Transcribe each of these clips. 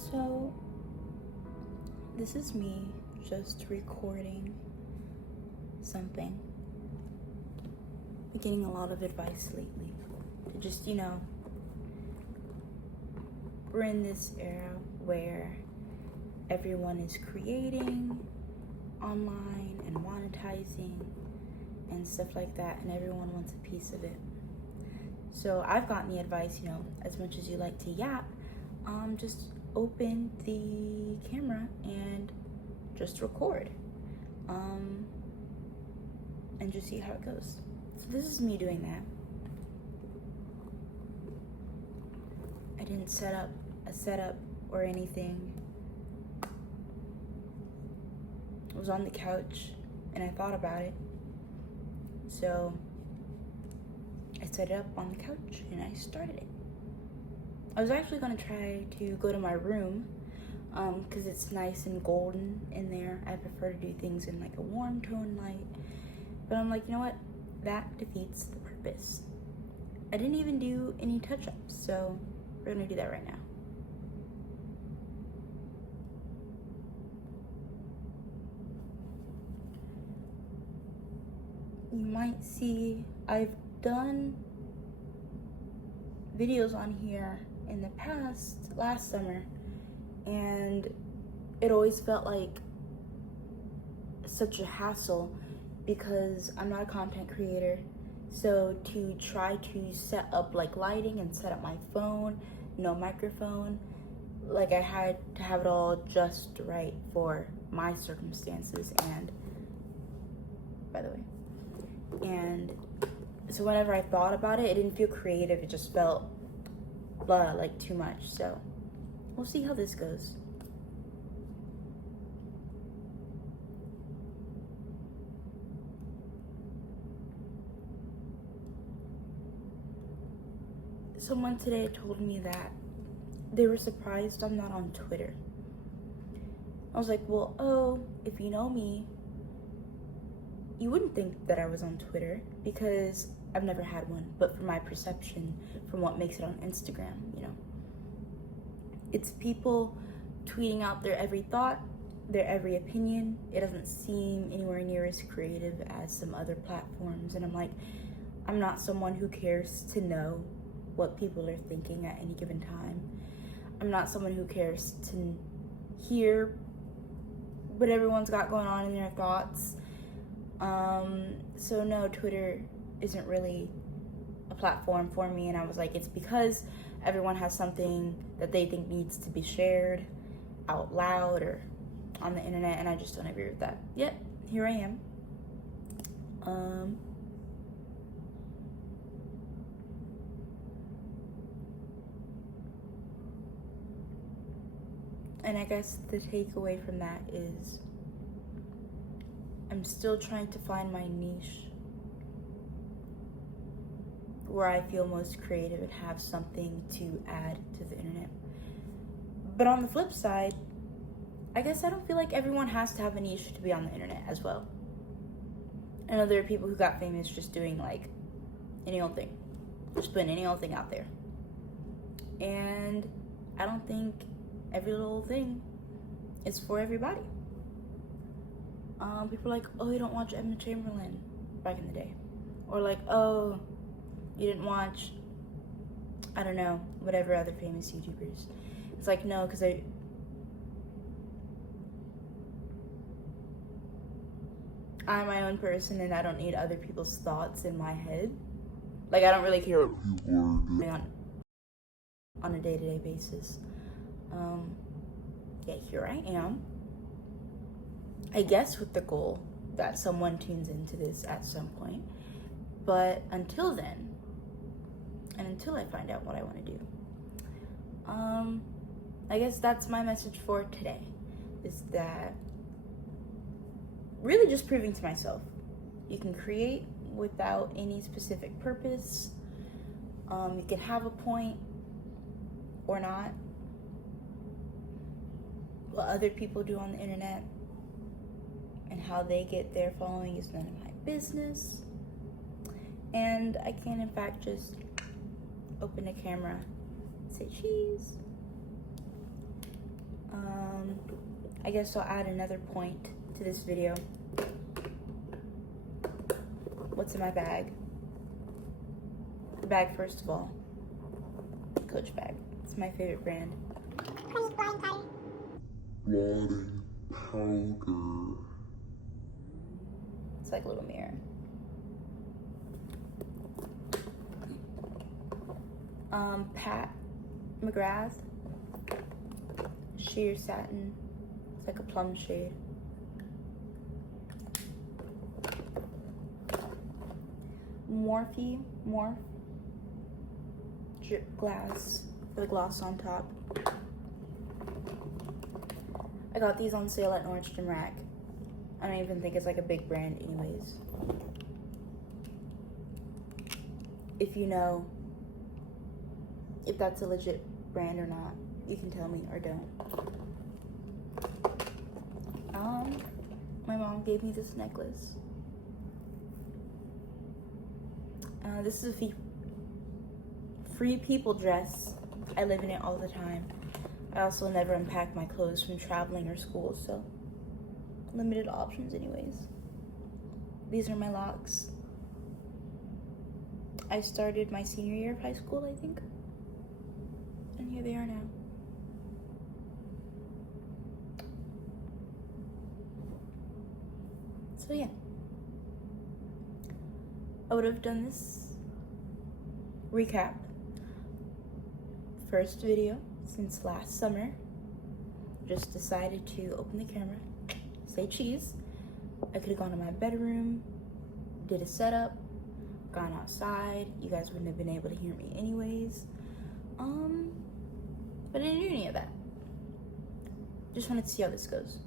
So, this is me just recording something. Been getting a lot of advice lately to just, we're in this era where everyone is creating online and monetizing and stuff like that, and everyone wants a piece of it. So I've gotten the advice, as much as you like to yap, just open the camera and just record, and just see how it goes. So this is me doing that. I didn't set up a setup or anything. I was on the couch and I thought about it. So I set it up on the couch and I started it. I was actually gonna try to go to my room because it's nice and golden in there. I prefer to do things in like a warm tone light. But I'm like, you know what? That defeats the purpose. I didn't even do any touch-ups, so we're gonna do that right now. You might see I've done videos on here in the past, last summer, and it always felt like such a hassle because I'm not a content creator. So to try to set up like lighting and set up my phone, no microphone, like I had to have it all just right for my circumstances, and by the way, and so whenever I thought about it, it didn't feel creative. It just felt like too much. So we'll see how this goes. Someone today told me that they were surprised I'm not on Twitter. I was like, well, if you know me, you wouldn't think that I was on Twitter because I've never had one, but from my perception, from what makes it on Instagram, it's people tweeting out their every thought, their every opinion. It doesn't seem anywhere near as creative as some other platforms, and I'm like, I'm not someone who cares to know what people are thinking at any given time. I'm not someone who cares to hear what everyone's got going on in their thoughts. So no, Twitter isn't really a platform for me, and I was like, it's because everyone has something that they think needs to be shared out loud or on the internet, and I just don't agree with that. Yet, here I am. And I guess the takeaway from that is I'm still trying to find my niche where I feel most creative and have something to add to the internet. But on the flip side, I guess I don't feel like everyone has to have a niche to be on the internet as well. I know there are people who got famous just doing like any old thing, just putting any old thing out there. And I don't think every little thing is for everybody. People are like, oh, you don't watch Emma Chamberlain back in the day. Or like, oh, you didn't watch, I don't know, whatever other famous YouTubers. It's like, no, because I'm my own person and I don't need other people's thoughts in my head. Like, I don't really care on a day-to-day basis. Yeah, here I am. I guess with the goal that someone tunes into this at some point. But until then, and until I find out what I want to do, I guess that's my message for today, is that really just proving to myself you can create without any specific purpose. You can have a point or not. What other people do on the internet and how they get their following is none of my business. And I can in fact just open a camera, say cheese, I guess I'll add another point to this video. What's in my bag? The bag, first of all. Coach bag. It's my favorite brand. Blotting powder. It's like a little mirror. Pat McGrath sheer satin. It's like a plum shade. Morphe drip glass for the gloss on top. I got these on sale at Nordstrom Rack. I don't even think it's like a big brand anyways. If you know if that's a legit brand or not, you can tell me or don't. My mom gave me this necklace. This is a Free People dress. I live in it all the time. I also never unpack my clothes from traveling or school, so limited options anyways. These are my locks. I started my senior year of high school, I think. And here they are now. So yeah. I would have done this recap. First video since last summer. Just decided to open the camera, say cheese. I could have gone to my bedroom, did a setup, gone outside. You guys wouldn't have been able to hear me anyways. But I didn't do any of that. Just wanted to see how this goes.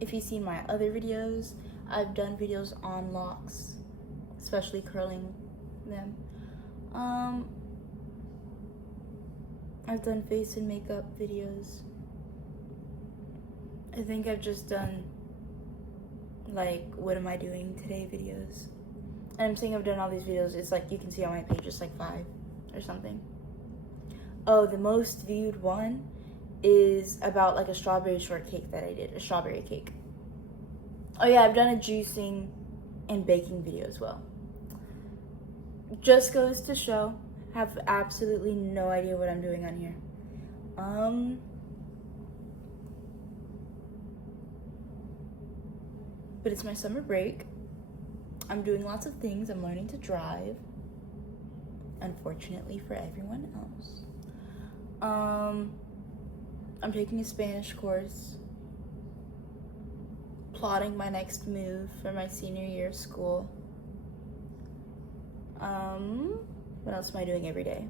If you've seen my other videos, I've done videos on locks, especially curling them. I've done face and makeup videos. I think I've just done like what am I doing today videos. And I'm saying I've done all these videos, it's like you can see on my page, it's like 5 or something. Oh, the most viewed one is about like a strawberry shortcake that I did, a strawberry cake. Oh yeah, I've done a juicing and baking video as well. Just goes to show, have absolutely no idea what I'm doing on here. But it's my summer break. I'm doing lots of things. I'm learning to drive. Unfortunately for everyone else. I'm taking a Spanish course. Plotting my next move for my senior year of school. What else am I doing every day?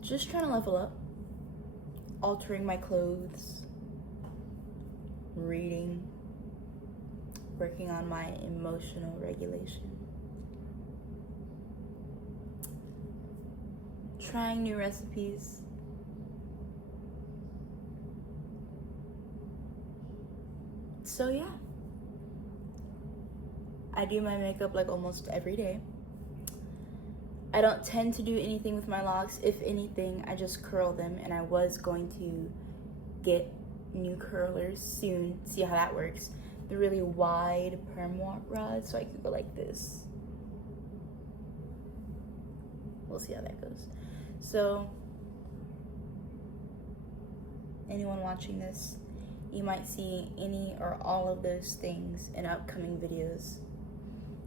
Just trying to level up. Altering my clothes. Reading. Working on my emotional regulation. Trying new recipes. So yeah. I do my makeup like almost every day. I don't tend to do anything with my locks. If anything, I just curl them, and I was going to get new curlers soon. See how that works. The really wide perm rod, so I could go like this. We'll see how that goes. So, anyone watching this, you might see any or all of those things in upcoming videos.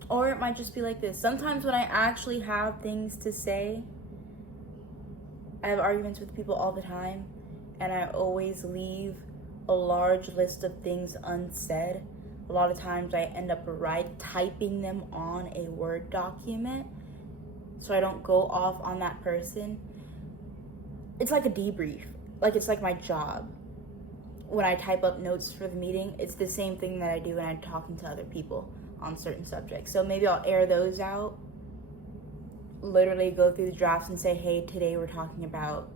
Or it might just be like this. Sometimes when I actually have things to say, I have arguments with people all the time, and I always leave a large list of things unsaid. A lot of times I end up typing them on a Word document so I don't go off on that person. It's like a debrief. Like it's like my job. When I type up notes for the meeting, it's the same thing that I do when I'm talking to other people on certain subjects. So maybe I'll air those out, literally go through the drafts and say, hey, today we're talking about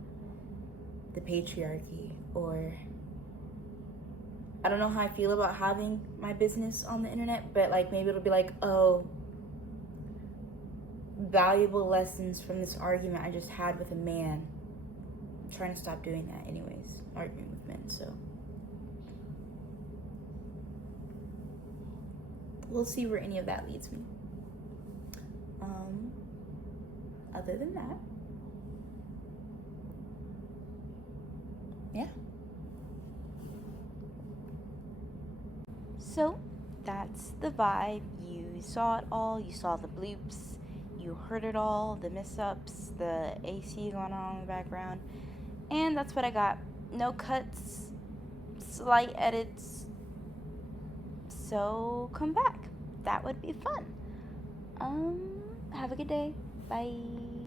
the patriarchy, or I don't know how I feel about having my business on the internet, but like maybe it'll be like, oh, valuable lessons from this argument I just had with a man. trying to stop doing that anyways, arguing with men, so we'll see where any of that leads me. Other than that, yeah. So that's the vibe. You saw it all. You saw the bloops. You heard it all. The mess-ups, the AC going on in the background. And that's what I got. No cuts, slight edits. So come back. That would be fun. Have a good day. Bye.